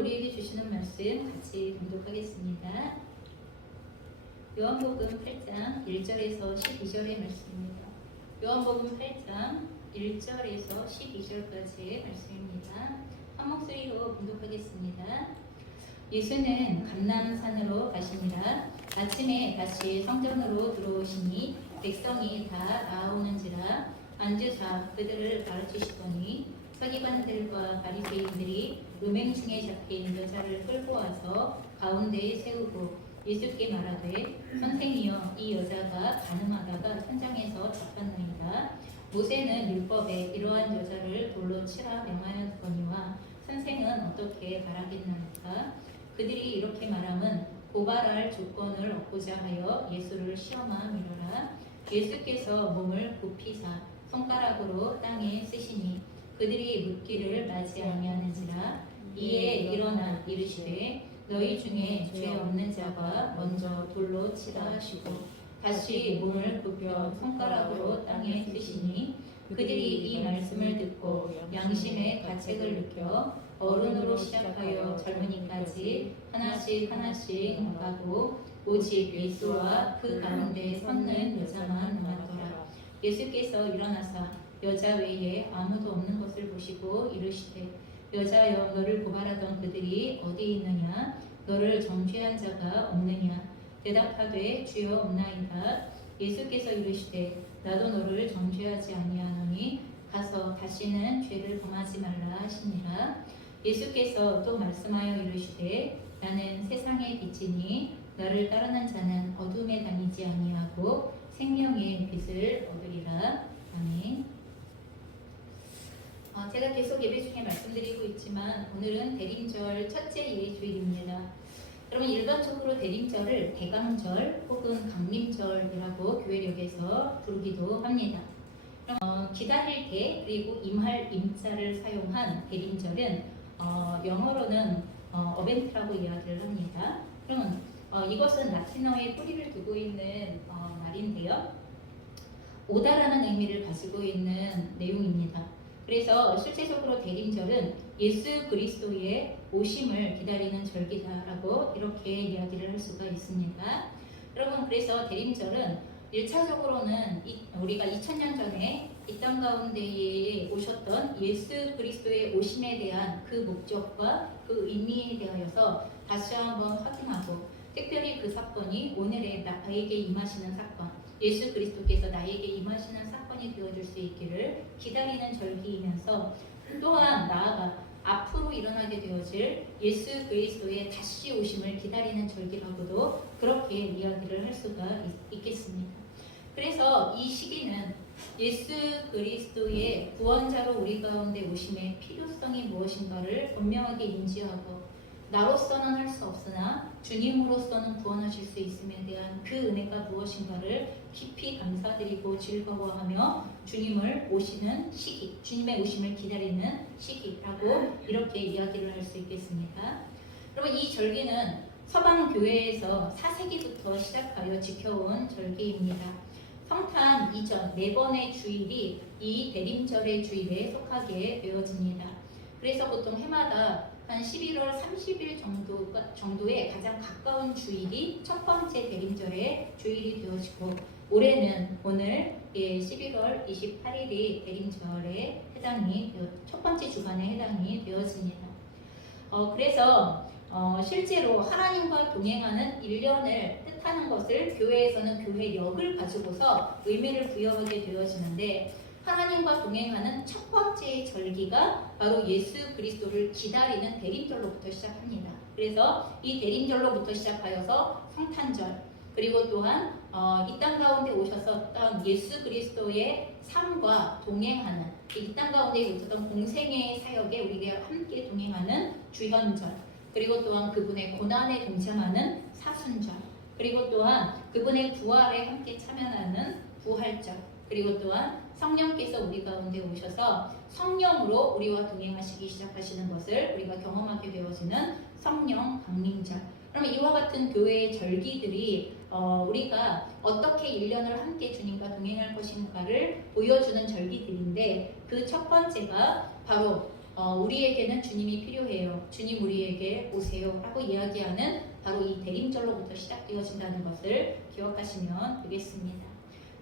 우리에게 주시는 말씀 같이 봉독하겠습니다. 요한복음 8장 1절에서 12절의 말씀입니다. 요한복음 8장 1절에서 12절까지의 말씀입니다. 한 목소리로 봉독하겠습니다. 예수는 감람산으로 가시니라. 아침에 다시 성전으로 들어오시니 백성이 다 나아오는지라 앉으사 그들을 가르치시더니 서기관들과 바리새인들이 음행중에 잡힌 여자를 끌고 와서 가운데에 세우고 예수께 말하되 선생이여 이 여자가 간음하다가 현장에서 잡혔나이다. 모세는 율법에 이러한 여자를 돌로 치라 명하였거니와 선생은 어떻게 바라겠나이까. 그들이 이렇게 말함은 고발할 조건을 얻고자 하여 예수를 시험함이로라. 예수께서 몸을 굽히사 손가락으로 땅에 쓰시니 그들이 묻기를 맞이 아니하는지라. 이에 일어나 이르시되 너희 중에 죄 없는 자가 먼저 돌로 치라 하시고 다시 몸을 굽혀 손가락으로 땅에 쓰시니 그들이 이 말씀을 듣고 양심의 가책을 느껴 어른으로 시작하여 젊은이까지 하나씩 가고 오직 예수와 그 가운데 섰는 여자만 남았더라. 예수께서 일어나사 여자 외에 아무도 없는 것을 보시고 이르시되 여자여 너를 고발하던 그들이 어디 있느냐. 너를 정죄한 자가 없느냐. 대답하되 주여 없나이다. 예수께서 이르시되 나도 너를 정죄하지 아니하노니 가서 다시는 죄를 범하지 말라 하시니라. 예수께서 또 말씀하여 이르시되 나는 세상의 빛이니 나를 따르는 자는 어둠에 다니지 아니하고 생명의 빛을 얻으리라. 아멘. 제가 계속 예배 중에 말씀드리고 있지만 오늘은 대림절 첫째 예주일입니다. 여러분 일반적으로 대림절을 대강절 혹은 강림절이라고 교회력에서 부르기도 합니다. 기다릴 때 그리고 임할 임자를 사용한 대림절은 영어로는 어벤트라고 이야기를 합니다. 그러면 이것은 라틴어에 뿌리를 두고 있는 말인데요. 오다라는 의미를 가지고 있는 내용입니다. 그래서 실제적으로 대림절은 예수 그리스도의 오심을 기다리는 절기다라고 이렇게 이야기를 할 수가 있습니다. 여러분 그래서 대림절은 1차적으로는 우리가 2000년 전에 이 땅 가운데에 오셨던 예수 그리스도의 오심에 대한 그 목적과 그 의미에 대하여서 다시 한번 확인하고 특별히 그 사건이 오늘의 나에게 임하시는 사건, 예수 그리스도께서 나에게 임하시는 사건이 되어줄 수 있기를 기다리는 절기이면서 또한 나아가 앞으로 일어나게 되어질 예수 그리스도의 다시 오심을 기다리는 절기라고도 그렇게 이야기를 할 수가 있겠습니다. 그래서 이 시기는 예수 그리스도의 구원자로 우리 가운데 오심의 필요성이 무엇인가를 분명하게 인지하고 나로서는 할 수 없으나 주님으로서는 구원하실 수 있음에 대한 그 은혜가 무엇인가를 깊이 감사드리고 즐거워하며 주님을 오시는 시기, 주님의 오심을 기다리는 시기라고 이렇게 이야기를 할 수 있겠습니다. 여러분 이 절기는 서방 교회에서 4세기부터 시작하여 지켜온 절기입니다. 성탄 이전 4번의 주일이 이 대림절의 주일에 속하게 되어집니다. 그래서 보통 해마다 한 11월 30일 정도에 가장 가까운 주일이 첫 번째 대림절의 주일이 되어지고 올해는 오늘 11월 28일이 대림절에 첫 번째 주간에 해당이 되어집니다. 그래서 실제로 하나님과 동행하는 1년을 뜻하는 것을 교회에서는 교회력을 가지고서 의미를 부여하게 되어지는데 하나님과 동행하는 첫 번째 절기가 바로 예수 그리스도를 기다리는 대림절로부터 시작합니다. 그래서 이 대림절로부터 시작하여서 성탄절 그리고 또한 이 땅 가운데 오셨었던 예수 그리스도의 삶과 동행하는 이 땅 가운데 오셨던 공생의 사역에 우리가 함께 동행하는 주현절 그리고 또한 그분의 고난에 동참하는 사순절 그리고 또한 그분의 부활에 함께 참여하는 부활절 그리고 또한 성령께서 우리 가운데 오셔서 성령으로 우리와 동행하시기 시작하시는 것을 우리가 경험하게 되어지는 성령 강림절. 그러면 이와 같은 교회의 절기들이 우리가 어떻게 1년을 함께 주님과 동행할 것인가를 보여주는 절기들인데 그 첫 번째가 바로 우리에게는 주님이 필요해요. 주님 우리에게 오세요. 라고 이야기하는 바로 이 대림절로부터 시작되어진다는 것을 기억하시면 되겠습니다.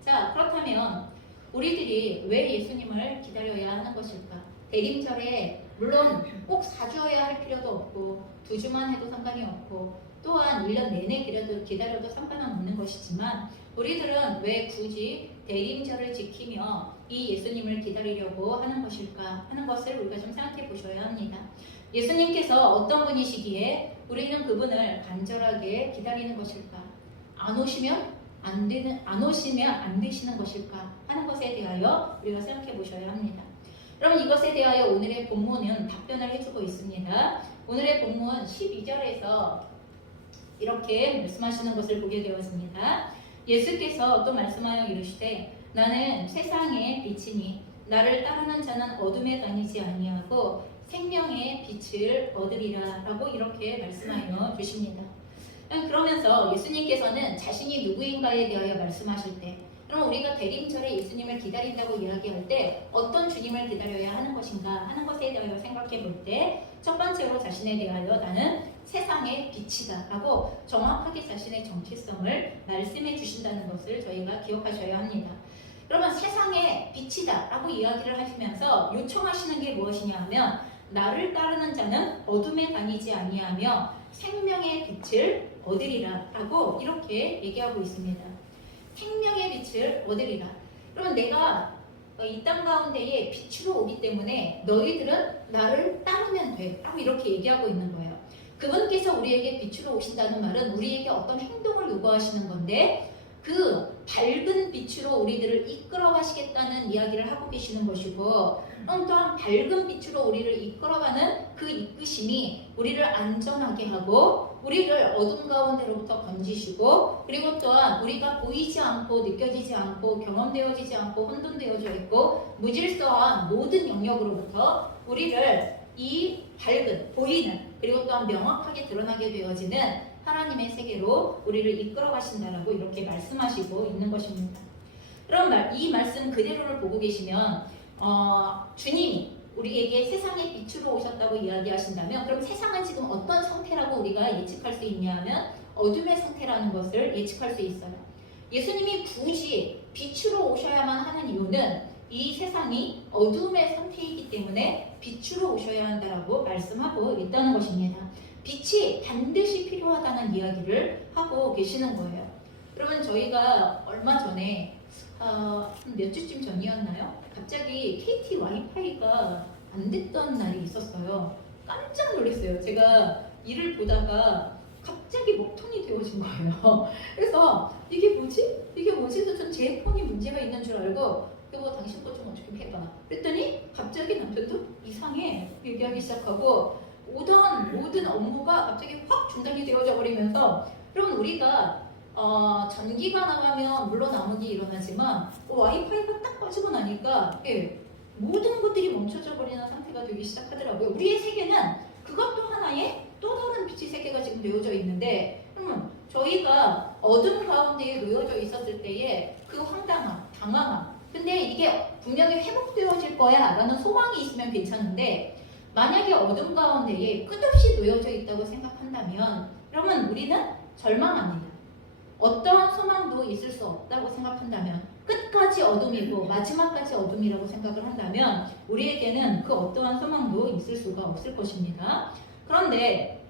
자, 그렇다면 우리들이 왜 예수님을 기다려야 하는 것일까? 대림절에 물론 꼭 4주여야 할 필요도 없고 2주만 해도 상관이 없고 또한 1년 내내 기다려도 상관은 없는 것이지만 우리들은 왜 굳이 대림절을 지키며 이 예수님을 기다리려고 하는 것일까 하는 것을 우리가 좀 생각해 보셔야 합니다. 예수님께서 어떤 분이시기에 우리는 그분을 간절하게 기다리는 것일까? 안 오시면 안 되시는 것일까 하는 것에 대하여 우리가 생각해 보셔야 합니다. 그럼 이것에 대하여 오늘의 본문은 답변을 해주고 있습니다. 오늘의 본문 12절에서 이렇게 말씀하시는 것을 보게 되었습니다. 예수께서 또 말씀하여 이르시되 나는 세상의 빛이니 나를 따르는 자는 어둠에 다니지 아니하고 생명의 빛을 얻으리라 라고 이렇게 말씀하여 주십니다. 그러면서 예수님께서는 자신이 누구인가에 대하여 말씀하실 때 그럼 우리가 대림절에 예수님을 기다린다고 이야기할 때 어떤 주님을 기다려야 하는 것인가 하는 것에 대하여 생각해 볼 때 첫 번째로 자신에 대하여 나는 세상의 빛이다 라고 정확하게 자신의 정체성을 말씀해 주신다는 것을 저희가 기억하셔야 합니다. 그러면 세상의 빛이다 라고 이야기를 하시면서 요청하시는 게 무엇이냐 하면 나를 따르는 자는 어둠에 다니지 아니하며 생명의 빛을 얻으리라 라고 이렇게 얘기하고 있습니다. 생명의 빛을 얻으리라. 그러면 내가 이 땅 가운데에 빛으로 오기 때문에 너희들은 나를 따르면 돼 라고 이렇게 얘기하고 있는 거예요. 그분께서 우리에게 빛으로 오신다는 말은 우리에게 어떤 행동을 요구하시는 건데 그 밝은 빛으로 우리들을 이끌어 가시겠다는 이야기를 하고 계시는 것이고 또한 밝은 빛으로 우리를 이끌어가는 그 이끄심이 우리를 안전하게 하고 우리를 어둠 가운데로부터 건지시고 그리고 또한 우리가 보이지 않고 느껴지지 않고 경험되어지지 않고 혼돈되어져 있고 무질서한 모든 영역으로부터 우리를 이 밝은 보이는 그리고 또한 명확하게 드러나게 되어지는 하나님의 세계로 우리를 이끌어 가신다라고 이렇게 말씀하시고 있는 것입니다. 그럼 이 말씀 그대로를 보고 계시면 주님이 우리에게 세상의 빛으로 오셨다고 이야기하신다면 그럼 세상은 지금 어떤 상태라고 우리가 예측할 수 있냐면 어둠의 상태라는 것을 예측할 수 있어요. 예수님이 굳이 빛으로 오셔야만 하는 이유는 이 세상이 어둠의 상태이기 때문에 빛으로 오셔야 한다라고 말씀하고 있다는 것입니다. 빛이 반드시 필요하다는 이야기를 하고 계시는 거예요. 그러면 저희가 얼마 전에 몇 주쯤 전이었나요? 갑자기 KT 와이파이가 안 됐던 날이 있었어요. 깜짝 놀랐어요. 제가 일을 보다가 갑자기 먹통이 되어진 거예요. 그래서 이게 뭐지? 이게 뭐지? 그래서 전 제 폰이 문제가 있는 줄 알고 여보 당신 거 좀 어떻게 해봐. 그랬더니 갑자기 남편도 이상해 얘기하기 시작하고 오던 모든 업무가 갑자기 확 중단이 되어져 버리면서 그럼 우리가 전기가 나가면 물론 암흑이 일어나지만 와이파이가 딱 빠지고 나니까 모든 것들이 멈춰져 버리는 상태가 되기 시작하더라고요. 우리의 세계는 그것도 하나의 또 다른 빛의 세계가 지금 되어져 있는데 저희가 어둠 가운데에 놓여져 있었을 때의 그 황당함, 당황함 근데 이게 분명히 회복되어질 거야 라는 소망이 있으면 괜찮은데 만약에 어둠 가운데에 끝없이 놓여져 있다고 생각한다면 그러면 우리는 절망합니다. 어떠한 소망도 있을 수 없다고 생각한다면 끝까지 어둠이고 마지막까지 어둠이라고 생각을 한다면 우리에게는 그 어떠한 소망도 있을 수가 없을 것입니다. 그런데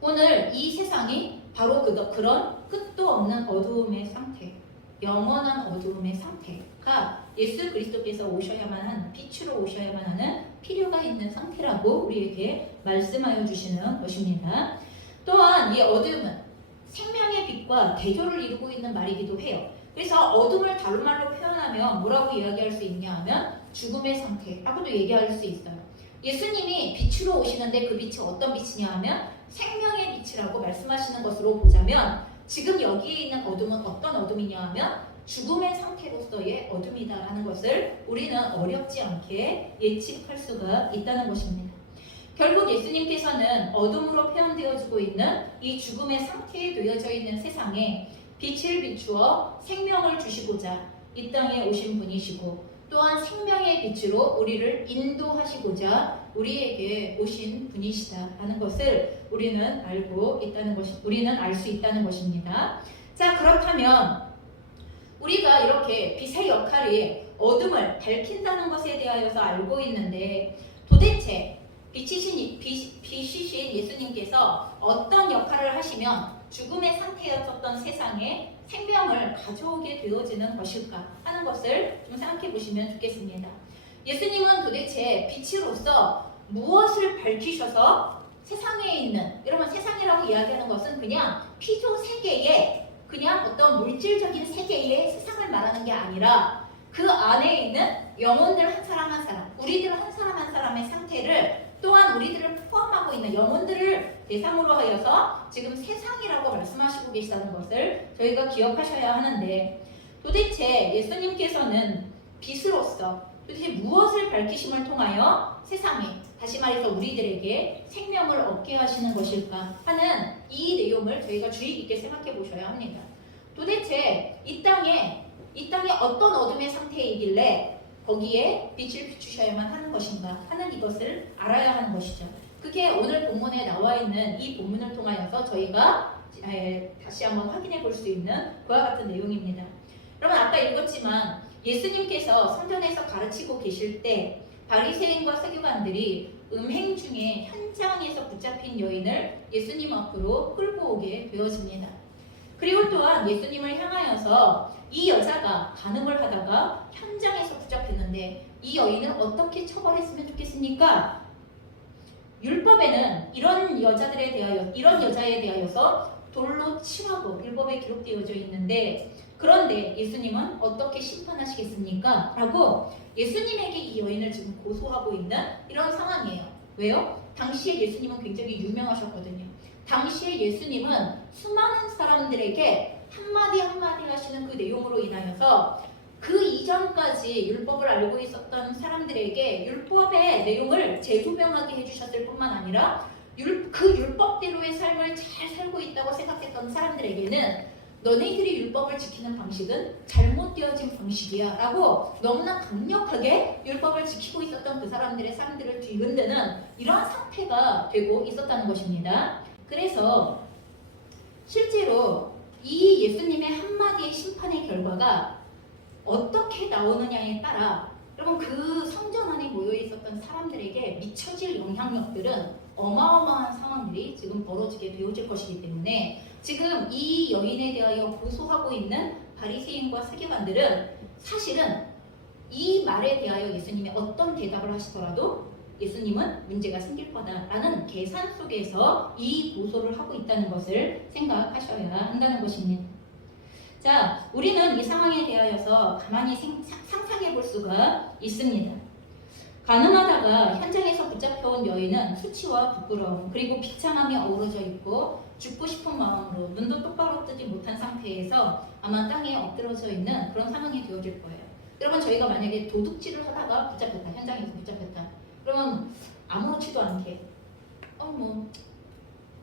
오늘 이 세상이 바로 그런 끝도 없는 어두움의 상태, 영원한 어두움의 상태가 예수 그리스도께서 오셔야만 하는, 빛으로 오셔야만 하는 필요가 있는 상태라고 우리에게 말씀하여 주시는 것입니다. 또한 이 어둠은 생명의 빛과 대조를 이루고 있는 말이기도 해요. 그래서 어둠을 다른 말로 표현하면 뭐라고 이야기할 수 있냐 하면 죽음의 상태라고도 얘기할 수 있어요. 예수님이 빛으로 오시는데 그 빛이 어떤 빛이냐 하면 생명의 빛이라고 말씀하시는 것으로 보자면 지금 여기에 있는 어둠은 어떤 어둠이냐 하면 죽음의 상태로서의 어둠이다라는 것을 우리는 어렵지 않게 예측할 수가 있다는 것입니다. 결국 예수님께서는 어둠으로 표현되어지고 있는 이 죽음의 상태에 놓여져 있는 세상에 빛을 비추어 생명을 주시고자 이 땅에 오신 분이시고 또한 생명의 빛으로 우리를 인도하시고자 우리에게 오신 분이시다라는 것을 우리는 우리는 알 수 있다는 것입니다. 자, 그렇다면 우리가 이렇게 빛의 역할이 어둠을 밝힌다는 것에 대하여서 알고 있는데 도대체 빛이신 예수님께서 어떤 역할을 하시면 죽음의 상태였었던 세상에 생명을 가져오게 되어지는 것일까 하는 것을 좀 생각해 보시면 좋겠습니다. 예수님은 도대체 빛으로서 무엇을 밝히셔서 세상에 있는, 여러분 세상이라고 이야기하는 것은 그냥 피조 세계의 그냥 어떤 물질적인 세계의 세상을 말하는 게 아니라 그 안에 있는 영혼들 한 사람 한 사람, 우리들 한 사람 한 사람의 상태를 또한 우리들을 포함하고 있는 영혼들을 대상으로 하여서 지금 세상이라고 말씀하시고 계시다는 것을 저희가 기억하셔야 하는데 도대체 예수님께서는 빛으로서 도대체 무엇을 밝히심을 통하여 세상에 다시 말해서 우리들에게 생명을 얻게 하시는 것일까 하는 이 내용을 저희가 주의 깊게 생각해 보셔야 합니다. 도대체 이 땅에 어떤 어둠의 상태이길래 거기에 빛을 비추셔야만 하는 것인가 하는 이것을 알아야 하는 것이죠. 그게 오늘 본문에 나와 있는 이 본문을 통하여서 저희가 다시 한번 확인해 볼 수 있는 그와 같은 내용입니다. 여러분 아까 읽었지만 예수님께서 성전에서 가르치고 계실 때 바리새인과 서기관들이 음행 중에 현장에서 붙잡힌 여인을 예수님 앞으로 끌고 오게 되어집니다. 그리고 또한 예수님을 향하여서 이 여자가 간음을 하다가 현장에서 붙잡혔는데 이 여인을 어떻게 처벌했으면 좋겠습니까? 율법에는 이런 여자에 대하여서 돌로 치라고 율법에 기록되어져 있는데 그런데 예수님은 어떻게 심판하시겠습니까? 라고 예수님에게 이 여인을 지금 고소하고 있는 이런 상황이에요. 왜요? 당시에 예수님은 굉장히 유명하셨거든요. 당시에 예수님은 수많은 사람들에게 한마디 한마디 하시는 그 내용으로 인하여서 그 이전까지 율법을 알고 있었던 사람들에게 율법의 내용을 재조명하게 해주셨을 뿐만 아니라 그 율법대로의 삶을 잘 살고 있다고 생각했던 사람들에게는 너네들이 율법을 지키는 방식은 잘못되어진 방식이야 라고 너무나 강력하게 율법을 지키고 있었던 그 사람들의 삶들을 뒤흔드는 이러한 상태가 되고 있었다는 것입니다. 그래서 실제로 이 예수님의 한마디의 심판의 결과가 어떻게 나오느냐에 따라 여러분 그 성전 안에 모여 있었던 사람들에게 미쳐질 영향력들은 어마어마한 상황들이 지금 벌어지게 되어질 것이기 때문에 지금 이 여인에 대하여 고소하고 있는 바리새인과 서기관들은 사실은 이 말에 대하여 예수님이 어떤 대답을 하시더라도 예수님은 문제가 생길 거다라는 계산 속에서 이 고소를 하고 있다는 것을 생각하셔야 한다는 것입니다. 자, 우리는 이 상황에 대하여서 가만히 상상해 볼 수가 있습니다. 간음하다가 현장에서 붙잡혀온 여인은 수치와 부끄러움 그리고 비참함에 어우러져 있고 죽고 싶은 마음으로 눈도 똑바로 뜨지 못한 상태에서 아마 땅에 엎드러져 있는 그런 상황이 되어질 거예요. 여러분 저희가 만약에 도둑질을 하다가 붙잡혔다, 현장에서 붙잡혔다. 그러면 아무렇지도 않게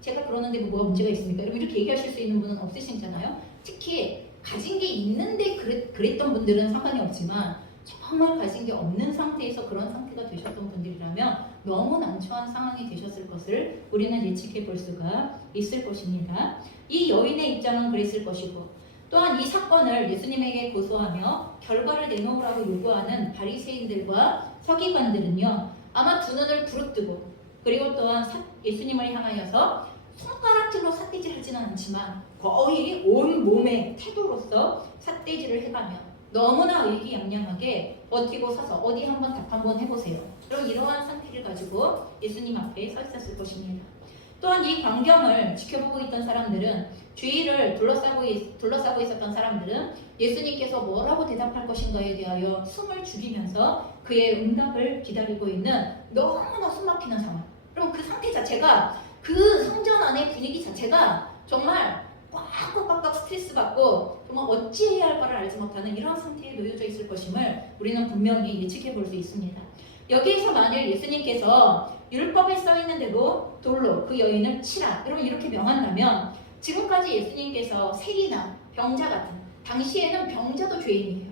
제가 그러는데 뭐가 문제가 있습니까? 이렇게 얘기하실 수 있는 분은 없으시잖아요. 특히 가진 게 있는데 그랬던 분들은 상관이 없지만 정말 가진 게 없는 상태에서 그런 상태가 되셨던 분들이라면 너무 난처한 상황이 되셨을 것을 우리는 예측해 볼 수가 있을 것입니다. 이 여인의 입장은 그랬을 것이고 또한 이 사건을 예수님에게 고소하며 결과를 내놓으라고 요구하는 바리새인들과 서기관들은요 아마 두 눈을 부릅뜨고 그리고 또한 예수님을 향하여서 손가락질로 삿대질 하지는 않지만 거의 온 몸의 태도로서 삿대질을 해가며 너무나 의기양양하게 버티고 서서 어디 한번 답 한번 해보세요. 그럼 이러한 상태를 가지고 예수님 앞에 서 있었을 것입니다. 또한 이 광경을 지켜보고 있던 사람들은 주위를 둘러싸고 있었던 사람들은 예수님께서 뭐라고 대답할 것인가에 대하여 숨을 죽이면서 그의 응답을 기다리고 있는 너무나 숨막히는 상황. 그럼 그 상태 자체가 그 성전 안의 분위기 자체가 정말 꽉꽉꽉 스트레스 받고 정말 어찌해야 할까를 알지 못하는 이런 상태에 놓여져 있을 것임을 우리는 분명히 예측해 볼 수 있습니다. 여기에서 만일 예수님께서 율법에 써 있는 대로 돌로 그 여인을 치라 여러분 이렇게 명한다면 지금까지 예수님께서 세리나 병자 같은 당시에는 병자도 죄인이에요.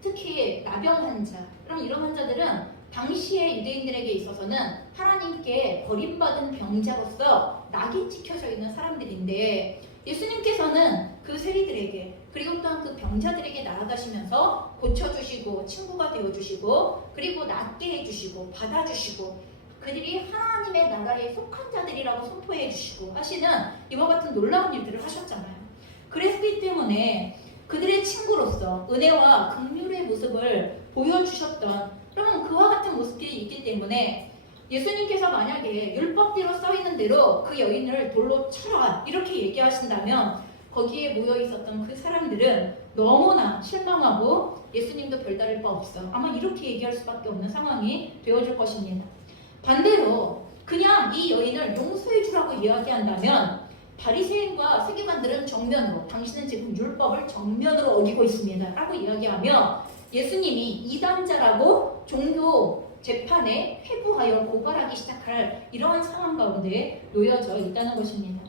특히 나병 환자 그럼 이런 환자들은 당시에 유대인들에게 있어서는 하나님께 버림받은 병자로서 낙이 찍혀져 있는 사람들인데 예수님께서는 그 세리들에게 그리고 또한 그 병자들에게 나아가시면서 고쳐주시고 친구가 되어주시고 그리고 낫게 해주시고 받아주시고 그들이 하나님의 나라에 속한 자들이라고 선포해 주시고 하시는 이와 같은 놀라운 일들을 하셨잖아요. 그랬기 때문에 그들의 친구로서 은혜와 긍휼의 모습을 보여주셨던 그러면 그와 같은 모습들이 있기 때문에 예수님께서 만약에 율법대로 써있는 대로 그 여인을 돌로 쳐라 이렇게 얘기하신다면 거기에 모여 있었던 그 사람들은 너무나 실망하고 예수님도 별다를 바 없어 아마 이렇게 얘기할 수밖에 없는 상황이 되어줄 것입니다. 반대로 그냥 이 여인을 용서해 주라고 이야기한다면 바리새인과 세계관들은 정면으로 당신은 지금 율법을 정면으로 어기고 있습니다 라고 이야기하며 예수님이 이단자라고 종교 재판에 회부하여 고발하기 시작할 이러한 상황 가운데 놓여져 있다는 것입니다.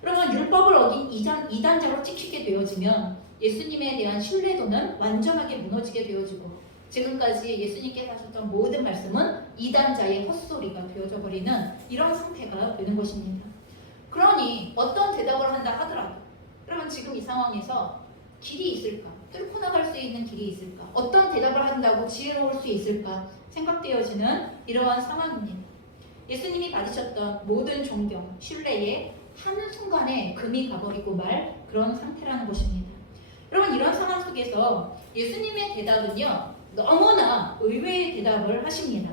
그러면 율법을 어긴 이단자로 찍히게 되어지면 예수님에 대한 신뢰도는 완전하게 무너지게 되어지고 지금까지 예수님께서 하셨던 모든 말씀은 이단자의 헛소리가 되어져 버리는 이런 상태가 되는 것입니다. 그러니 어떤 대답을 한다 하더라도 그러면 지금 이 상황에서 길이 있을까? 뚫고 나갈 수 있는 길이 있을까? 어떤 대답을 한다고 지혜로울 수 있을까? 생각되어지는 이러한 상황입니다. 예수님이 받으셨던 모든 존경, 신뢰에 한순간에 금이 가버리고 말 그런 상태라는 것입니다. 여러분 이런 상황 속에서 예수님의 대답은요 너무나 의외의 대답을 하십니다.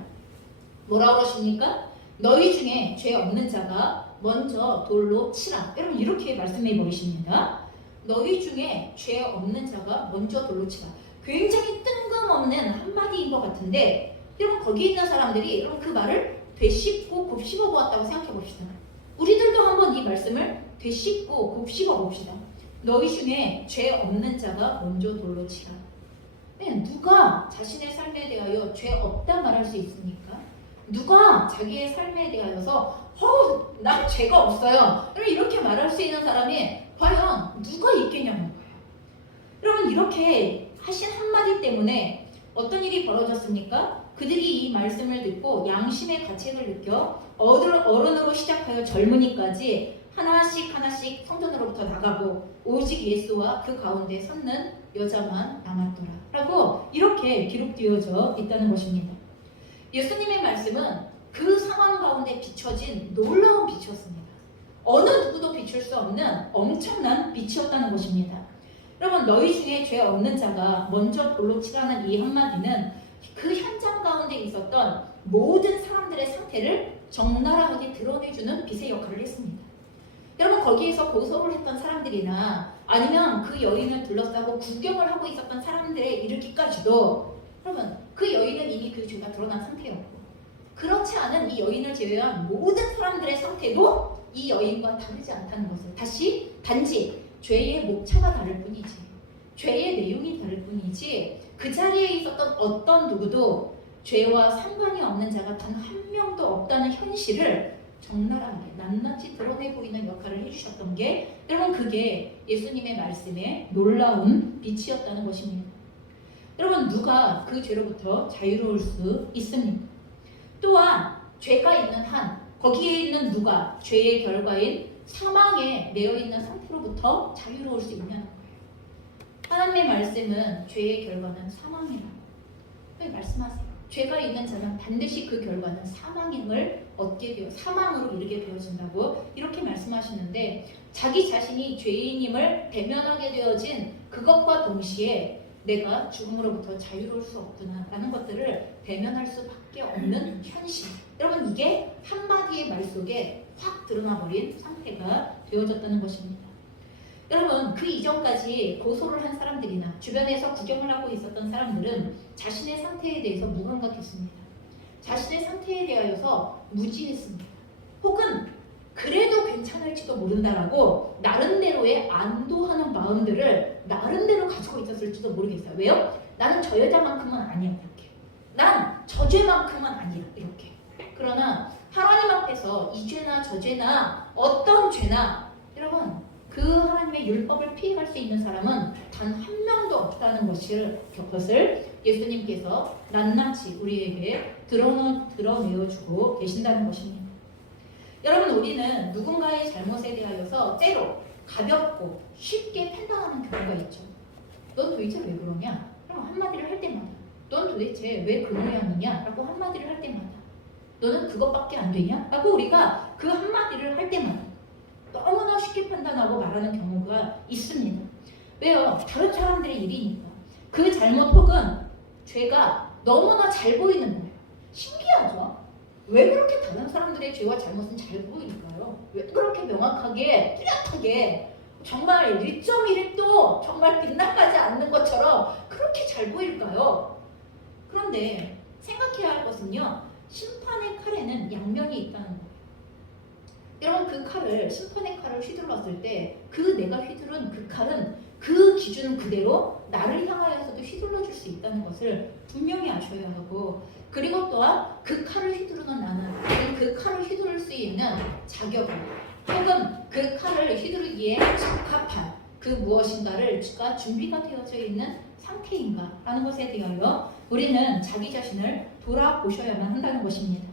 뭐라고 하십니까? 너희 중에 죄 없는 자가 먼저 돌로 치라. 여러분 이렇게 말씀해 버리십니다. 너희 중에 죄 없는 자가 먼저 돌로 치라. 굉장히 뜬금없는 한마디인 것 같은데 여러분 거기 있는 사람들이 여러분 그 말을 되씹고 곱씹어 보았다고 생각해 봅시다. 우리들도 한번 이 말씀을 되씹고 곱씹어 봅시다. 너희 중에 죄 없는 자가 먼저 돌로 치라. 누가 자신의 삶에 대하여 죄 없다 말할 수 있습니까? 누가 자기의 삶에 대하여서 난 죄가 없어요 이렇게 말할 수 있는 사람이 과연 누가 있겠냐는 거예요. 여러분 이렇게 하신 한마디 때문에 어떤 일이 벌어졌습니까? 그들이 이 말씀을 듣고 양심의 가책을 느껴 어른으로 시작하여 젊은이까지 하나씩 성전으로부터 나가고 오직 예수와 그 가운데 섰는 여자만 남았더라 라고 이렇게 기록되어져 있다는 것입니다. 예수님의 말씀은 그 상황 가운데 비춰진 놀라운 빛이었습니다. 어느 누구도 비출 수 없는 엄청난 빛이었다는 것입니다. 여러분 너희 중에 죄 없는 자가 먼저 돌로 치라는 이 한마디는 그 현장 가운데 있었던 모든 사람들의 상태를 적나라하게 드러내주는 빛의 역할을 했습니다. 여러분 거기에서 고소를 했던 사람들이나 아니면 그 여인을 둘러싸고 구경을 하고 있었던 사람들에 이르기까지도 여러분 그 여인은 이미 그 죄가 드러난 상태였고 그렇지 않은 이 여인을 제외한 모든 사람들의 상태도 이 여인과 다르지 않다는 것을 단지 죄의 목차가 다를 뿐이지 죄의 내용이 다를 뿐이지 그 자리에 있었던 어떤 누구도 죄와 상관이 없는 자가 단 한 명도 없다는 현실을 적나라하게 낱낱이 드러내 보이는 역할을 해주셨던 게 여러분 그게 예수님의 말씀에 놀라운 빛이었다는 것입니다. 여러분 누가 그 죄로부터 자유로울 수 있습니까? 또한 죄가 있는 한 거기에 있는 누가 죄의 결과인 사망에 매여 있는 상태로부터 자유로울 수 있냐는 거예요. 하나님의 말씀은 죄의 결과는 사망이라고 말씀하세요. 죄가 있는 자는 반드시 그 결과는 사망을 얻게 되어 사망으로 이르게 되어진다고 이렇게 말씀하시는데 자기 자신이 죄인임을 대면하게 되어진 그것과 동시에 내가 죽음으로부터 자유로울 수 없구나 라는 것들을 대면할 수밖에 없는 현실. 여러분 이게 한마디의 말 속에 확 드러나버린 상태가 되어졌다는 것입니다. 여러분 그 이전까지 고소를 한 사람들이나 주변에서 구경을 하고 있었던 사람들은 자신의 상태에 대해서 무감각했습니다. 자신의 상태에 대하여서 무지했습니다. 혹은 그래도 괜찮을지도 모른다라고 나름대로의 안도하는 마음들을 나름대로 가지고 있었을지도 모르겠어요. 왜요? 나는 저 여자만큼은 아니야 이렇게. 난 저 죄만큼은 아니야 이렇게. 그러나 하나님 앞에서 이 죄나 저 죄나 어떤 죄나 여러분 그 하나님의 율법을 피해갈 수 있는 사람은 단 한 명도 없다는 것을 예수님께서 낱낱이 우리에게 드러내어주고 계신다는 것입니다. 여러분, 우리는 누군가의 잘못에 대하여서 때로 가볍고 쉽게 판단하는 경우가 있죠. 넌 도대체 왜 그러냐? 그럼 한마디를 할 때마다 넌 도대체 왜 그 모양이냐? 라고 한마디를 할 때마다 너는 그것밖에 안 되냐? 라고 우리가 그 한마디를 할 때마다 너무나 쉽게 판단하고 말하는 경우가 있습니다. 왜요? 다른 사람들의 일이니까. 그 잘못 혹은 죄가 너무나 잘 보이는 거예요. 신기하죠? 왜 그렇게 다른 사람들의 죄와 잘못은 잘 보일까요? 왜 그렇게 명확하게 뚜렷하게 정말 1.1도 정말 빗나가지 않는 것처럼 그렇게 잘 보일까요? 그런데 생각해야 할 것은요, 심판의 칼에는 양면이 있다는 거예요. 여러분, 그 칼을, 심판의 칼을 휘둘렀을 때 내가 휘두른 그 칼은 그 기준 그대로 나를 향하여서도 휘둘러 줄 수 있다는 것을 분명히 아셔야 하고, 그리고 또한 그 칼을 휘두르는 나는 그 칼을 휘두를 수 있는 자격을 혹은 그 칼을 휘두르기에 적합한 그 무엇인가가 준비가 되어져 있는 상태인가 라는 것에 대하여 우리는 자기 자신을 돌아보셔야만 한다는 것입니다.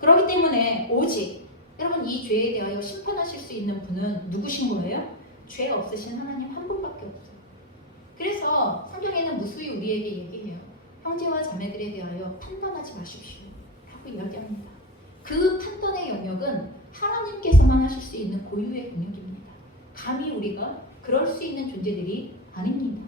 그렇기 때문에 오직 여러분, 이 죄에 대하여 심판하실 수 있는 분은 누구신 거예요? 죄 없으신 하나님 한 분밖에 없어요. 그래서 성경에는 무수히 우리에게 얘기해요. 형제와 자매들에 대하여 판단하지 마십시오 라고 이야기합니다. 그 판단의 영역은 하나님께서만 하실 수 있는 고유의 영역입니다. 감히 우리가 그럴 수 있는 존재들이 아닙니다.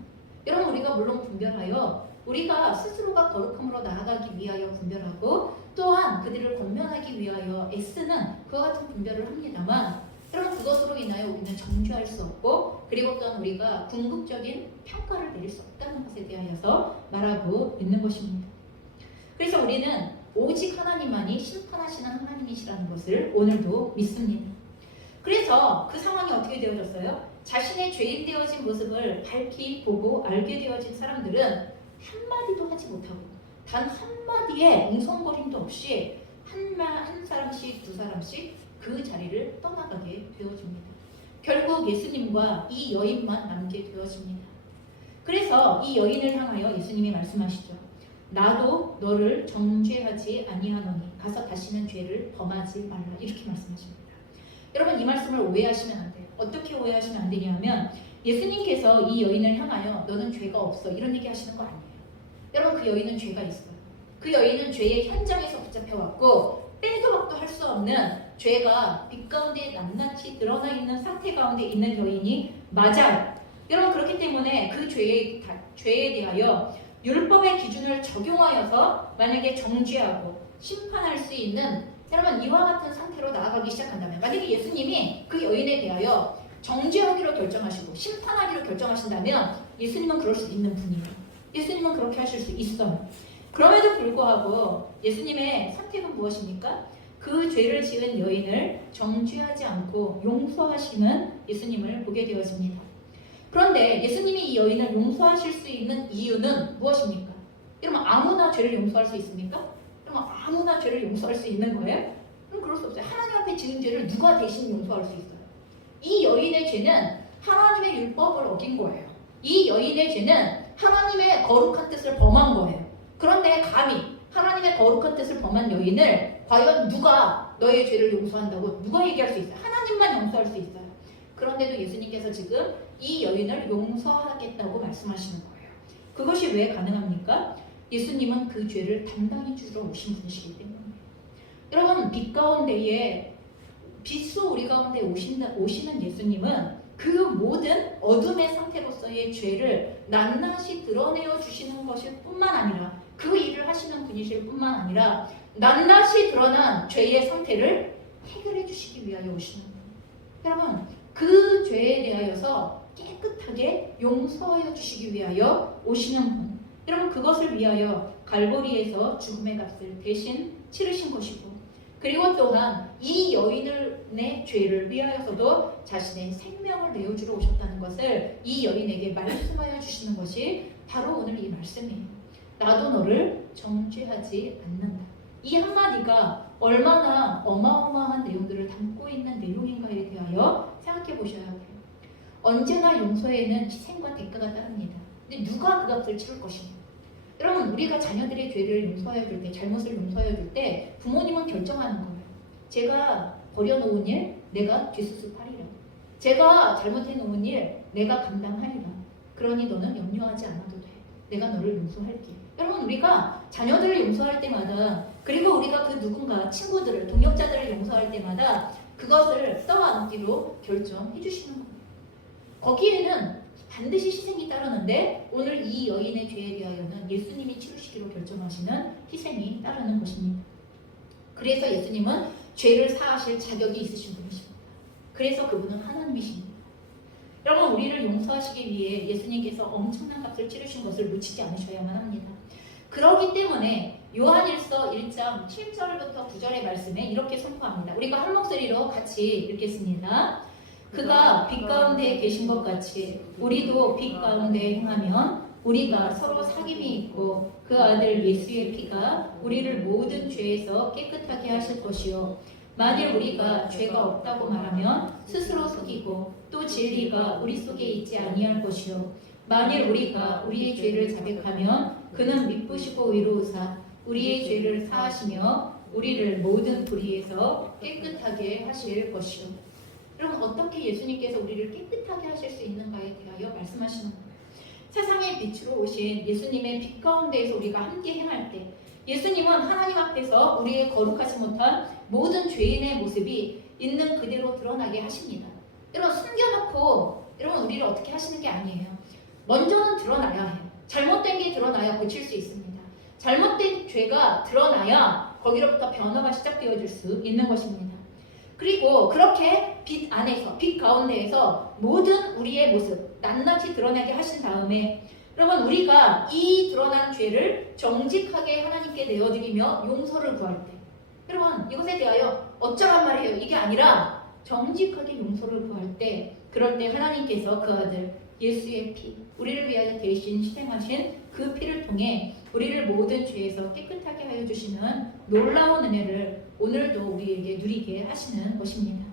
여러분, 우리가 물론 분별하여 우리가 스스로가 거룩함으로 나아가기 위하여 분별하고 또한 그들을 권면하기 위하여 애쓰는 그와 같은 분별을 합니다만, 여러분, 그것으로 인하여 우리는 정죄할 수 없고 그리고 또한 우리가 궁극적인 평가를 내릴 수 없다는 것에 대하여서 말하고 있는 것입니다. 그래서 우리는 오직 하나님만이 심판하시는 하나님이시라는 것을 오늘도 믿습니다. 그래서 그 상황이 어떻게 되어졌어요? 자신의 죄인 되어진 모습을 밝히 보고 알게 되어진 사람들은 한마디도 하지 못하고 단 한마디의 웅성거림도 없이 한 사람씩 두 사람씩 그 자리를 떠나가게 되어집니다. 결국 예수님과 이 여인만 남게 되어집니다. 그래서 이 여인을 향하여 예수님이 말씀하시죠. 나도 너를 정죄하지 아니하노니 가서 다시는 죄를 범하지 말라, 이렇게 말씀하십니다. 여러분, 이 말씀을 오해하시면 안 돼요. 어떻게 오해하시면 안 되냐면 예수님께서 이 여인을 향하여 너는 죄가 없어 이런 얘기 하시는 거 아니에요. 여러분, 그 여인은 죄가 있어요. 그 여인은 죄의 현장에서 붙잡혀왔고 빼도 박도 할 수 없는 죄가 빛 가운데 낱낱이 드러나 있는 상태 가운데 있는 여인이 맞아요. 여러분, 그렇기 때문에 그 죄에 대하여 율법의 기준을 적용하여서 만약에 정죄하고 심판할 수 있는, 여러분, 이와 같은 상태로 나아가기 시작한다면, 만약에 예수님이 그 여인에 대하여 정죄하기로 결정하시고 심판하기로 결정하신다면 예수님은 그럴 수 있는 분이에요. 예수님은 그렇게 하실 수 있어요. 그럼에도 불구하고 예수님의 선택은 무엇입니까? 그 죄를 지은 여인을 정죄하지 않고 용서하시는 예수님을 보게 되어집니다. 그런데 예수님이 이 여인을 용서하실 수 있는 이유는 무엇입니까? 여러분, 아무나 죄를 용서할 수 있습니까? 여러분, 아무나 죄를 용서할 수 있는 거예요? 그럼 그럴 수 없어요. 하나님 앞에 지은 죄를 누가 대신 용서할 수 있어요? 이 여인의 죄는 하나님의 율법을 어긴 거예요. 이 여인의 죄는 하나님의 거룩한 뜻을 범한 거예요. 그런데 감히 하나님의 거룩한 뜻을 범한 여인을 과연 누가 너의 죄를 용서한다고 누가 얘기할 수 있어요? 하나님만 용서할 수 있어요. 그런데도 예수님께서 지금 이 여인을 용서하겠다고 말씀하시는 거예요. 그것이 왜 가능합니까? 예수님은 그 죄를 담당해 주러 오신 분이시기 때문에. 여러분, 빛 가운데에 빛으로 우리 가운데 오시는 예수님은 그 모든 어둠의 상태로서의 죄를 낱낱이 드러내어 주시는 것일 뿐만 아니라 그 일을 하시는 분이실 뿐만 아니라 낱낱이 드러난 죄의 상태를 해결해 주시기 위하여 오시는 분. 여러분, 그 죄에 대하여서 깨끗하게 용서하여 주시기 위하여 오시는 분. 여러분, 그것을 위하여 갈보리에서 죽음의 값을 대신 치르신 것이고, 그리고 또한 이 여인의 죄를 위하여서도 자신의 생명을 내어주러 오셨다는 것을 이 여인에게 말씀하여 주시는 것이 바로 오늘 이 말씀이에요. 나도 너를 정죄하지 않는다. 이 한마디가 얼마나 어마어마한 내용들을 담고 있는 내용인가에 대하여 생각해 보셔야 해요. 언제나 용서에는 희생과 대가가 따릅니다. 근데 누가 그 값을 치를 것이냐? 여러분, 우리가 자녀들의 죄를 용서해 줄 때, 잘못을 용서해 줄 때 부모님은 결정하는 거예요. 제가 버려놓은 일 내가 뒤수습하리라. 제가 잘못해 놓은 일 내가 감당하리라. 그러니 너는 염려하지 않아도 돼. 내가 너를 용서할게. 여러분, 우리가 자녀들을 용서할 때마다, 그리고 우리가 그 누군가 친구들을, 동역자들을 용서할 때마다 그것을 떠안기로 결정해 주시는 거예요. 거기에는 반드시 희생이 따르는데, 오늘 이 여인의 죄에 대하여는 예수님이 치르시기로 결정하시는 희생이 따르는 것입니다. 그래서 예수님은 죄를 사하실 자격이 있으신 분이십니다. 그래서 그분은 하나님이십니다. 여러분, 우리를 용서하시기 위해 예수님께서 엄청난 값을 치르신 것을 놓치지 않으셔야만 합니다. 그렇기 때문에 요한일서 1장 7절부터 9절의 말씀에 이렇게 선포합니다. 우리가 한 목소리로 같이 읽겠습니다. 그가 빛 가운데 계신 것 같이 우리도 빛 가운데 행하면 우리가 서로 사귐이 있고 그 아들 예수의 피가 우리를 모든 죄에서 깨끗하게 하실 것이요, 만일 우리가 죄가 없다고 말하면 스스로 속이고 또 진리가 우리 속에 있지 아니할 것이요, 만일 우리가 우리의 죄를 자백하면 그는 미쁘시고 의로우사 우리의 죄를 사하시며 우리를 모든 불의에서 깨끗하게 하실 것이요. 여러분, 어떻게 예수님께서 우리를 깨끗하게 하실 수 있는가에 대하여 말씀하시는 거예요. 세상의 빛으로 오신 예수님의 빛 가운데에서 우리가 함께 행할 때, 예수님은 하나님 앞에서 우리의 거룩하지 못한 모든 죄인의 모습이 있는 그대로 드러나게 하십니다. 여러분, 숨겨놓고 여러분 우리를 어떻게 하시는 게 아니에요. 먼저는 드러나야 해요. 잘못된 게 드러나야 고칠 수 있습니다. 잘못된 죄가 드러나야 거기로부터 변화가 시작되어질 수 있는 것입니다. 그리고 그렇게 빛 안에서, 빛 가운데에서 모든 우리의 모습 낱낱이 드러나게 하신 다음에, 여러분, 우리가 이 드러난 죄를 정직하게 하나님께 내어드리며 용서를 구할 때, 여러분, 이것에 대하여 어쩌란 말이에요? 이게 아니라 정직하게 용서를 구할 때, 그럴 때 하나님께서 그 아들 예수의 피, 우리를 위하여 대신 희생하신 그 피를 통해 우리를 모든 죄에서 깨끗하게 하여 주시는 놀라운 은혜를 오늘도 우리에게 누리게 하시는 것입니다.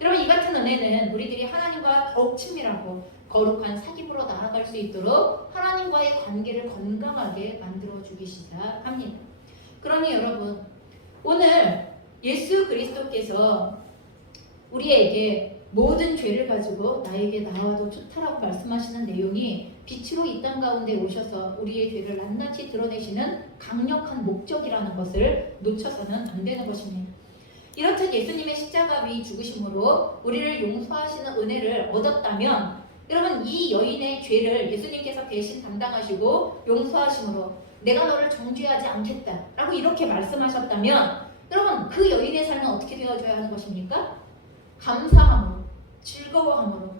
여러분, 이 같은 은혜는 우리들이 하나님과 더욱 친밀하고 거룩한 사귐으로 나아갈 수 있도록 하나님과의 관계를 건강하게 만들어주기 시작합니다. 그러니 여러분, 오늘 예수 그리스도께서 우리에게 모든 죄를 가지고 나에게 나와도 좋다라고 말씀하시는 내용이 빛으로 이 땅 가운데 오셔서 우리의 죄를 낱낱이 드러내시는 강력한 목적이라는 것을 놓쳐서는 안 되는 것입니다. 이렇듯 예수님의 십자가 위 죽으심으로 우리를 용서하시는 은혜를 얻었다면, 여러분, 이 여인의 죄를 예수님께서 대신 담당하시고 용서하심으로 내가 너를 정죄하지 않겠다 라고 이렇게 말씀하셨다면, 여러분, 그 여인의 삶은 어떻게 되어줘야 하는 것입니까? 감사함으로, 즐거워함으로,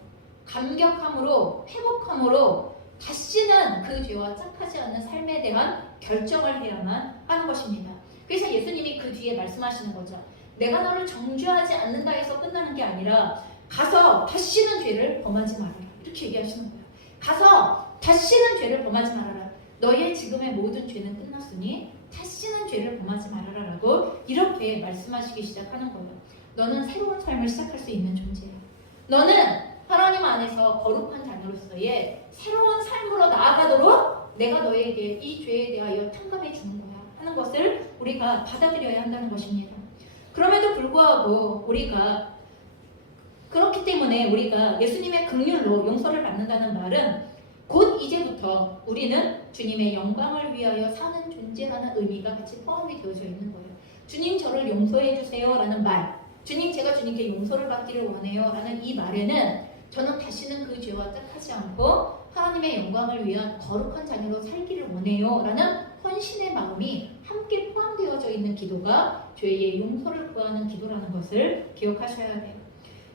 감격함으로, 회복함으로 다시는 그 죄와 짝하지 않는 삶에 대한 결정을 해야만 하는 것입니다. 그래서 예수님이 그 뒤에 말씀하시는 거죠. 내가 너를 정죄하지 않는다 해서 끝나는 게 아니라 가서 다시는 죄를 범하지 말아라, 이렇게 얘기하시는 거예요. 가서 다시는 죄를 범하지 말아라. 너의 지금의 모든 죄는 끝났으니 다시는 죄를 범하지 말아라 라고 이렇게 말씀하시기 시작하는 거예요. 너는 새로운 삶을 시작할 수 있는 존재야. 너는 하나님 안에서 거룩한 자녀로서의 새로운 삶으로 나아가도록 내가 너에게 이 죄에 대하여 탕감해 주는 거야 하는 것을 우리가 받아들여야 한다는 것입니다. 그럼에도 불구하고 우리가, 그렇기 때문에 우리가 예수님의 긍휼로 용서를 받는다는 말은 곧 이제부터 우리는 주님의 영광을 위하여 사는 존재라는 의미가 같이 포함이 되어져 있는 거예요. 주님, 저를 용서해 주세요 라는 말, 주님, 제가 주님께 용서를 받기를 원해요 라는 이 말에는 저는 다시는 그 죄와 짝하지 않고 하나님의 영광을 위한 거룩한 자녀로 살기를 원해요 라는 헌신의 마음이 함께 포함되어져 있는 기도가 죄의 용서를 구하는 기도라는 것을 기억하셔야 돼요.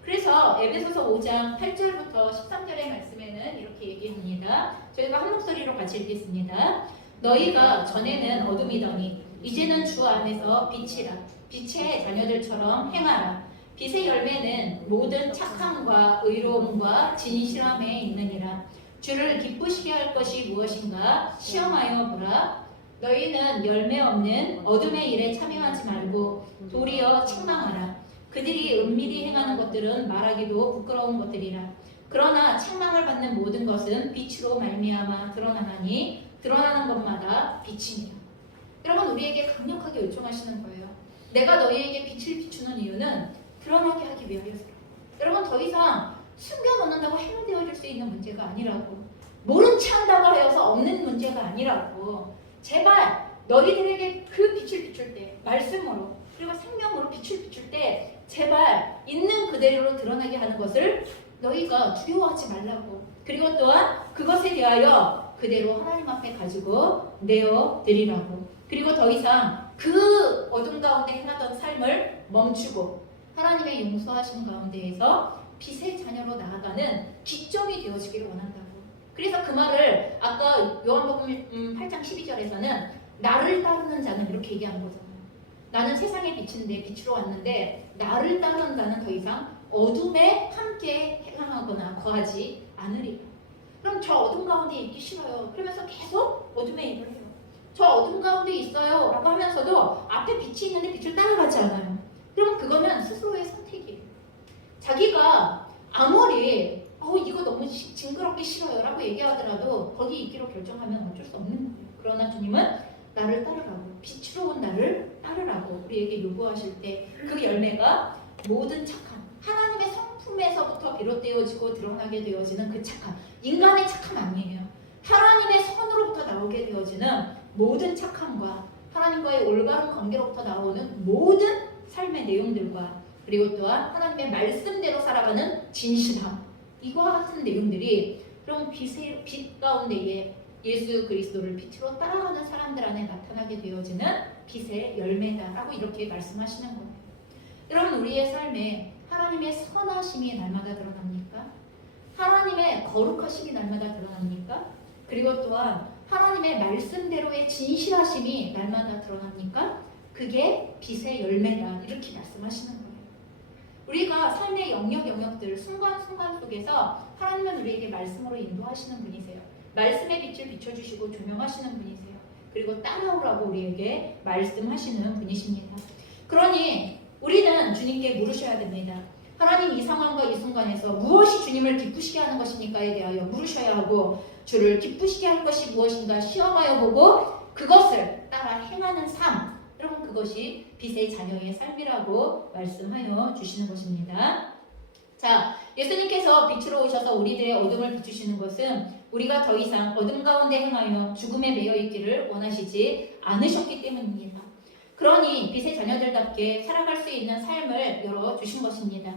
그래서 에베소서 5장 8절부터 13절의 말씀에는 이렇게 얘기합니다. 저희가 한 목소리로 같이 읽겠습니다. 너희가 전에는 어둠이더니 이제는 주 안에서 빛이라. 빛의 자녀들처럼 행하라. 빛의 열매는 모든 착함과 의로움과 진실함에 있느니라. 주를 기쁘시게 할 것이 무엇인가 시험하여 보라. 너희는 열매 없는 어둠의 일에 참여하지 말고 도리어 책망하라. 그들이 은밀히 행하는 것들은 말하기도 부끄러운 것들이라. 그러나 책망을 받는 모든 것은 빛으로 말미암아 드러나나니 드러나는 것마다 빛이니라. 여러분 우리에게 강력하게 요청하시는 거예요. 내가 너희에게 빛을 비추는 이유는 드러나게 하기 위하여서라. 여러분 더 이상 숨겨놓는다고 해결되어질 수 있는 문제가 아니라고, 모른 체 한다고 하여서 없는 문제가 아니라고, 제발 너희들에게 그 빛을 비출 때 말씀으로 그리고 생명으로 빛을 비출 때 제발 있는 그대로 드러나게 하는 것을 너희가 두려워하지 말라고, 그리고 또한 그것에 대하여 그대로 하나님 앞에 가지고 내어드리라고, 그리고 더 이상 그 어둠 가운데 행하던 삶을 멈추고 하나님의 용서하심 가운데에서 빛의 자녀로 나아가는 기점이 되어지기를 원한다고. 그래서 그 말을 아까 요한복음 8장 12절에서는 나를 따르는 자는 이렇게 얘기하는 거잖아요. 나는 세상에 비치는데 빛으로 왔는데 나를 따르는 자는 더 이상 어둠에 함께 행하거나 거하지 않으리라. 그럼 저 어둠 가운데 있기 싫어요. 그러면서 계속 어둠에 일을 해요. 저 어둠 가운데 있어요 라고 하면서도 앞에 빛이 있는데 빛을 따라가지 않아요. 그러면 그거는 스스로의 선택이에요. 자기가 아무리 이거 너무 징그럽게 싫어요 라고 얘기하더라도 거기 있기로 결정하면 어쩔 수 없는 거예요. 그러나 주님은 나를 따르라고, 빛으로 온 나를 따르라고 우리에게 요구하실 때 그 열매가 모든 착함, 하나님의 성품에서부터 비롯되어지고 드러나게 되어지는 그 착함, 인간의 착함 아니에요. 하나님의 선으로부터 나오게 되어지는 모든 착함과 하나님과의 올바른 관계로부터 나오는 모든 삶의 내용들과 그리고 또한 하나님의 말씀대로 살아가는 진실함, 이와 같은 내용들이 그럼 빛 가운데에 예수 그리스도를 빛으로 따라가는 사람들 안에 나타나게 되어지는 빛의 열매다라고 이렇게 말씀하시는 거예요. 여러분 우리의 삶에 하나님의 선하심이 날마다 드러납니까? 하나님의 거룩하심이 날마다 드러납니까? 그리고 또한 하나님의 말씀대로의 진실하심이 날마다 드러납니까? 그게 빛의 열매다 이렇게 말씀하시는 거예요. 우리가 삶의 영역들 순간순간 속에서 하나님은 우리에게 말씀으로 인도하시는 분이세요. 말씀의 빛을 비춰주시고 조명하시는 분이세요. 그리고 따라오라고 우리에게 말씀하시는 분이십니다. 그러니 우리는 주님께 물으셔야 됩니다. 하나님 이 상황과 이 순간에서 무엇이 주님을 기쁘시게 하는 것입니까에 대하여 물으셔야 하고, 주를 기쁘시게 할 것이 무엇인가 시험하여 보고 그것을 따라 행하는 삶, 여러분 그것이 빛의 자녀의 삶이라고 말씀하여 주시는 것입니다. 자, 예수님께서 빛으로 오셔서 우리들의 어둠을 비추시는 것은 우리가 더 이상 어둠 가운데 행하여 죽음에 매여 있기를 원하시지 않으셨기 때문입니다. 그러니 빛의 자녀들답게 살아갈 수 있는 삶을 열어주신 것입니다.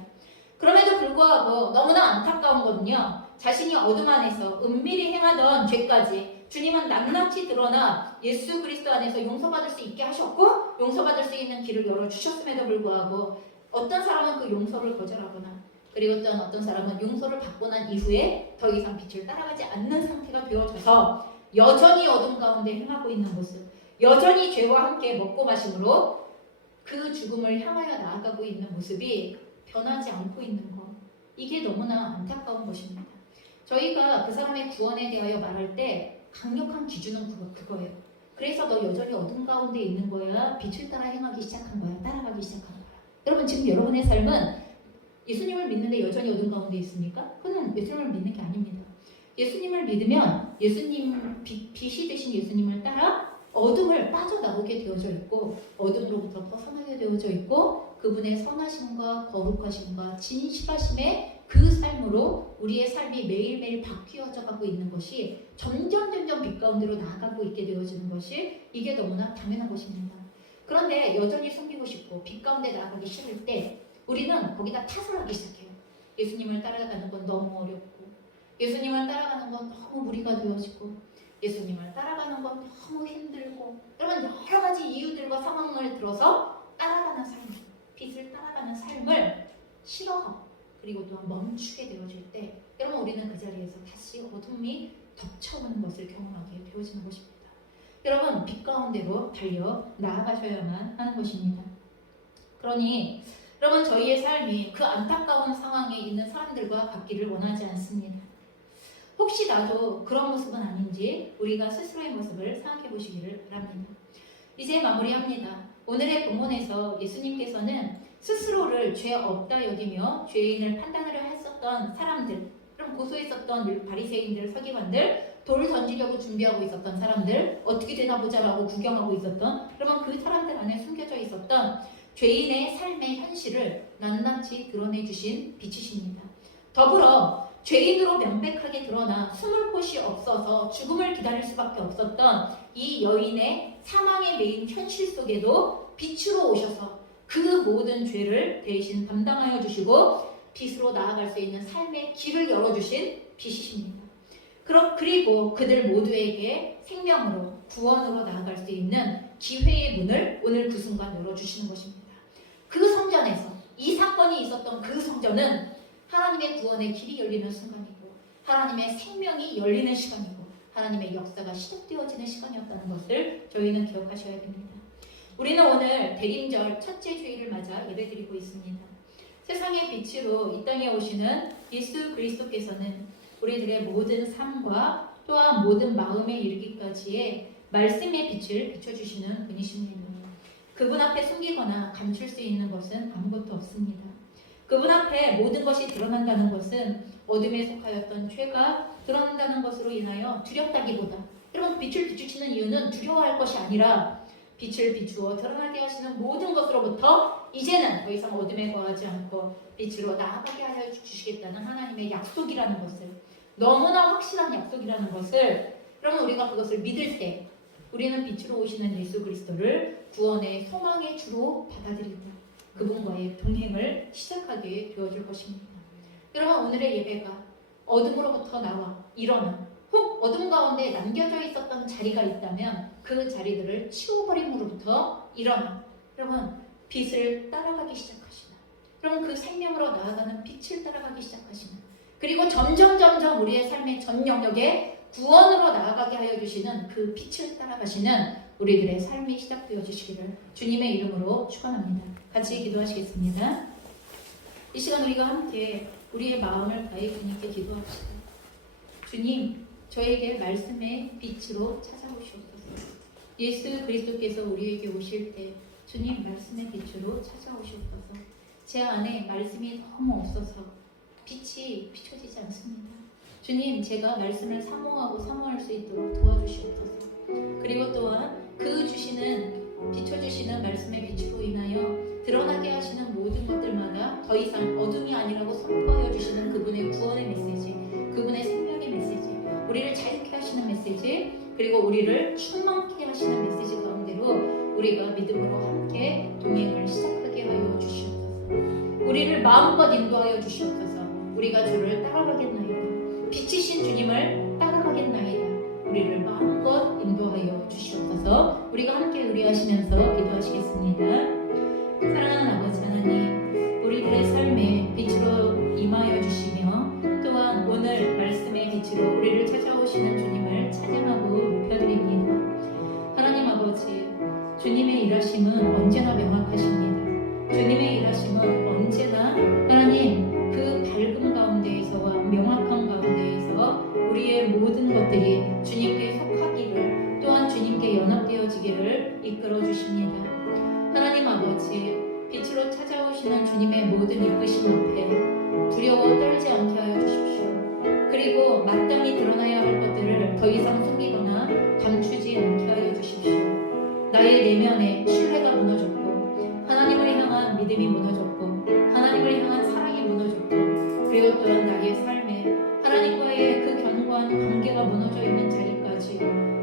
그럼에도 불구하고 너무나 안타까운 것은요, 자신이 어둠 안에서 은밀히 행하던 죄까지 주님은 낱낱이 드러나 예수 그리스도 안에서 용서받을 수 있게 하셨고 용서받을 수 있는 길을 열어주셨음에도 불구하고 어떤 사람은 그 용서를 거절하거나 그리고 또 어떤 사람은 용서를 받고 난 이후에 더 이상 빛을 따라가지 않는 상태가 되어져서 여전히 어둠 가운데 행하고 있는 모습, 여전히 죄와 함께 먹고 마심으로 그 죽음을 향하여 나아가고 있는 모습이 변하지 않고 있는 것, 이게 너무나 안타까운 것입니다. 저희가 그 사람의 구원에 대하여 말할 때 강력한 기준은 그거예요. 그래서 너 여전히 어둠 가운데 있는 거야? 빛을 따라 행하기 시작한 거야? 따라가기 시작한 거야? 여러분 지금 여러분의 삶은 예수님을 믿는데 여전히 어둠 가운데 있습니까? 그건 예수님을 믿는 게 아닙니다. 예수님을 믿으면 예수님 빛이 되신 예수님을 따라 어둠을 빠져나오게 되어져 있고 어둠으로부터 벗어나게 되어져 있고 그분의 선하심과 거룩하심과 진실하심의 그 삶으로 우리의 삶이 매일매일 바뀌어져 가고 있는 것이 점점 빛 가운데로 나아가고 있게 되어지는 것이 이게 너무나 당연한 것입니다. 그런데 여전히 숨기고 싶고 빛 가운데 나아가기 싫을 때 우리는 거기다 탓을 하기 시작해요. 예수님을 따라가는 건 너무 어렵고 예수님을 따라가는 건 너무 무리가 되어지고 예수님을 따라가는 건 너무 힘들고 여러분 여러 가지 이유들과 상황을 들어서 따라가는 삶, 빛을 따라가는 삶을 싫어하고 그리고 또한 멈추게 되어질 때 여러분 우리는 그 자리에서 다시 어둠이 덮쳐오는 것을 경험하게 되어지는 것입니다. 여러분 빛 가운데로 달려 나아가셔야만 하는 것입니다. 그러니 여러분 저희의 삶이 그 안타까운 상황에 있는 사람들과 같기를 원하지 않습니다. 혹시 나도 그런 모습은 아닌지 우리가 스스로의 모습을 생각해 보시기를 바랍니다. 이제 마무리합니다. 오늘의 본문에서 예수님께서는 스스로를 죄 없다 여기며 죄인을 판단하려 했었던 사람들, 그럼 고소에 있었던 바리새인들, 서기관들, 돌 던지려고 준비하고 있었던 사람들, 어떻게 되나 보자라고 구경하고 있었던, 그러면 그 사람들 안에 숨겨져 있었던 죄인의 삶의 현실을 낱낱이 드러내주신 빛이십니다. 더불어 죄인으로 명백하게 드러나 숨을 곳이 없어서 죽음을 기다릴 수밖에 없었던 이 여인의 사망에 매인 현실 속에도 빛으로 오셔서 그 모든 죄를 대신 담당하여 주시고 빛으로 나아갈 수 있는 삶의 길을 열어주신 빛이십니다. 그리고 그들 모두에게 생명으로 구원으로 나아갈 수 있는 기회의 문을 오늘 그 순간 열어주시는 것입니다. 그 성전에서 이 사건이 있었던 그 성전은 하나님의 구원의 길이 열리는 순간이고 하나님의 생명이 열리는 시간이고 하나님의 역사가 시작되어지는 시간이었다는 것을 저희는 기억하셔야 됩니다. 우리는 오늘 대림절 첫째 주일을 맞아 예배드리고 있습니다. 세상의 빛으로 이 땅에 오시는 예수 그리스도께서는 우리들의 모든 삶과 또한 모든 마음에 이르기까지의 말씀의 빛을 비춰주시는 분이십니다. 그분 앞에 숨기거나 감출 수 있는 것은 아무것도 없습니다. 그분 앞에 모든 것이 드러난다는 것은 어둠에 속하였던 죄가 드러난다는 것으로 인하여 두렵다기보다, 여러분 빛을 비추시는 이유는 두려워할 것이 아니라 빛을 비추어 드러나게 하시는 모든 것으로부터 이제는 더 이상 어둠에 거하지 않고 빛으로 나아가게 하여 주시겠다는 하나님의 약속이라는 것을, 너무나 확실한 약속이라는 것을, 그러면 우리가 그것을 믿을 때 우리는 빛으로 오시는 예수 그리스도를 구원의 소망의 주로 받아들이고 그분과의 동행을 시작하게 되어줄 것입니다. 여러분, 오늘의 예배가 어둠으로부터 나와 일어나 혹 어둠 가운데 남겨져 있었던 자리가 있다면 그 자리들을 치워버림으로부터 일어나 여러분 빛을 따라가기 시작하시는, 여러분 그 생명으로 나아가는 빛을 따라가기 시작하시는, 그리고 점점 우리의 삶의 전 영역에 구원으로 나아가게 하여 주시는 그 빛을 따라가시는 우리들의 삶이 시작되어 주시기를 주님의 이름으로 축원합니다. 같이 기도하시겠습니다. 이 시간 우리가 함께 우리의 마음을 다해 주님께 기도합시다. 주님, 저에게 말씀의 빛으로 찾아오시옵소서. 예수 그리스도께서 우리에게 오실 때 주님 말씀의 빛으로 찾아오시옵소서. 제 안에 말씀이 너무 없어서 빛이 비춰지지 않습니다. 주님, 제가 말씀을 사모하고 사모할 수 있도록 도와주시옵소서. 그리고 또한 그 주시는, 비춰주시는 말씀의 빛으로 인하여 드러나게 하시는 모든 것들마다 더 이상 어둠이 아니라고 선포하여 주시는 그분의 구원의 메시지, 그분의 생명의 메시지, 우리를 자유케 하시는 메시지, 그리고 우리를 충만케 하시는 메시지 가운데로 우리가 믿음으로 함께 동행을 시작하게 하여 주시옵소서. 우리를 마음껏 인도하여 주시옵소서. 우리가 주를 따라가겠나이다. 빛이신 주님을 따라가겠나이다. 우리를 마음껏 인도하여 주시옵소서. 우리가 함께 의뢰하시면서 기도하시겠습니다. 사랑하는 아버지 하나님, 우리들의 삶에 빛으로 임하여 주시며 또한 오늘 말씀의 빛으로 우리를 찾아오시는 주님을 찬양하고 높여드립니다. 하나님 아버지, 주님의 일하심은 언제나 명확하십니다. 주님의 일하심은 언제나 하나님 그 밝음 가운데에서와 명확한 가운데에서 우리의 모든 것들이 주님께 속하기를, 또한 주님께 연합되어지기를 이끌어 주십니다. 하나님 아버지, 빛으로 찾아오시는 주님의 모든 이끄심 앞에 두려워 떨지 않게 하여 주십시오. 그리고 마땅히 드러나야 할 것들을 더 이상 숨기거나 감추지 않게 하여 주십시오. 나의 내면에 신뢰가 무너졌고 하나님을 향한 믿음이 무너졌고 하나님을 향한 사랑이 무너졌고, 그리고 또한 나의 삶에 하나님과의 그 견고한 관계가 무너져 있는 자리까지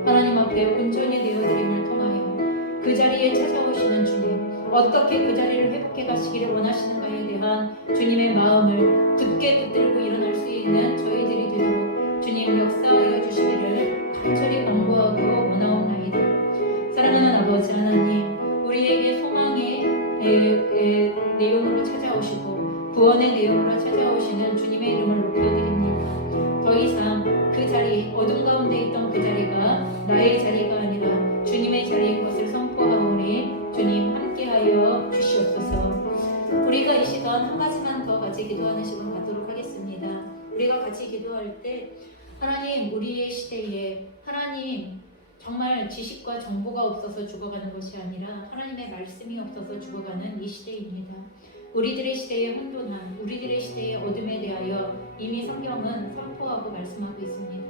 하나님 앞에 온전히 내어드림을 통하여 그 자리에 찾아오시는 주님, 어떻게 그 자리를 회복해 가시기를 원하시는가에 대한 주님의 마음을 굳게 붙들고 일어날 수 있는 저희들이 되도록 주님 역사하여 주시기를 간절히 간구하고 원하옵나이다. 사랑하는 아버지 하나님, 우리에게 소망의 내용으로 찾아오시고 구원의 내용으로 찾아오시는 주님의 이름을 높여드립니다. 더 이상 그 자리, 어둠 가운데 있던 그 자리가 나의 자리가 아니라 주님의 자리인 것을 선포하오니 주님 함께하여 주시옵소서. 우리가 이 시간 한 가지만 더 같이 기도하는 시간 갖도록 하겠습니다. 우리가 같이 기도할 때 하나님, 우리의 시대에 하나님 정말 지식과 정보가 없어서 죽어가는 것이 아니라 하나님의 말씀이 없어서 죽어가는 이 시대입니다. 우리들의 시대의 혼돈함, 우리들의 시대의 어둠에 대하여 대하여 이미 성경은 선포하고 말씀하고 있습니다.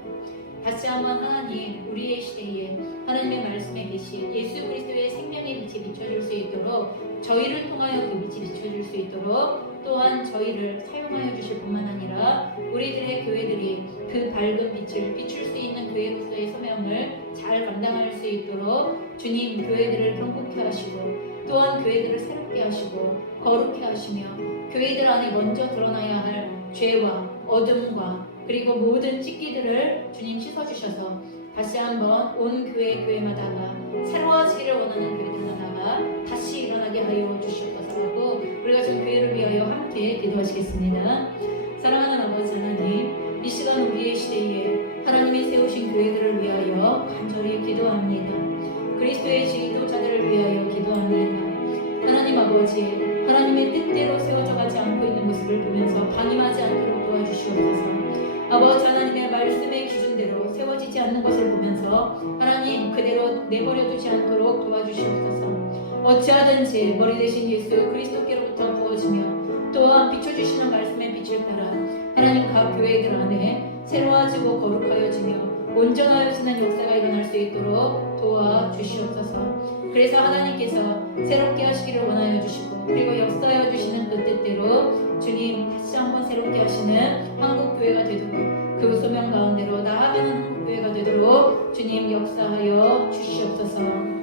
다시 한번 하나님, 우리의 시대에 하나님의 말씀에 계신 예수 그리스도의 생명의 빛이 비춰줄 수 있도록, 저희를 통하여 그 빛이 비춰줄 수 있도록 또한 저희를 사용하여 주실 뿐만 아니라 우리들의 교회들이 그 밝은 빛을 비출 수 있는 교회로서의 소명을 잘 감당할 수 있도록 주님, 교회들을 경고케 하시고 또한 교회들을 새롭게 하시고 거룩해 하시며 교회들 안에 먼저 드러나야 할 죄와 어둠과 그리고 모든 찢기들을 주님 씻어주셔서 다시 한번 온 교회마다가 새로워지기를 원하는 교회들마다가 다시 일어나게 하여 주시옵소서라고 우리가 좀 교회를 위하여 함께 기도하시겠습니다. 사랑하는 아버지 하나님, 이 시간 우리의 시대에 하나님이 세우신 교회들을 위하여 간절히 기도합니다. 그리스도의 지도자들을 위하여 기도합니다. 하나님 아버지, 하나님의 뜻대로 세워져 가지 않고 있는 모습을 보면서 방임하지 않도록 도와주시옵소서. 아버지 하나님의 말씀의 기준대로 세워지지 않는 것을 보면서 하나님 그대로 내버려두지 않도록 도와주시옵소서. 어찌하든지 머리 대신 예수 그리스도께로부터 부어지며 또한 비춰주시는 말씀의 빛을 따라 하나님 각 교회들 안에 새로워지고 거룩하여지며 온전하여지는 역사가 일어날 수 있도록 도와주시옵소서. 그래서 하나님께서 새롭게 하시기를 원하여 주시고 그리고 역사하여 주시는 그 뜻대로 주님 다시 한번 새롭게 하시는 한국교회가 되도록 그 소명 가운데로 나아가는 한국교회가 되도록 주님 역사하여 주시옵소서.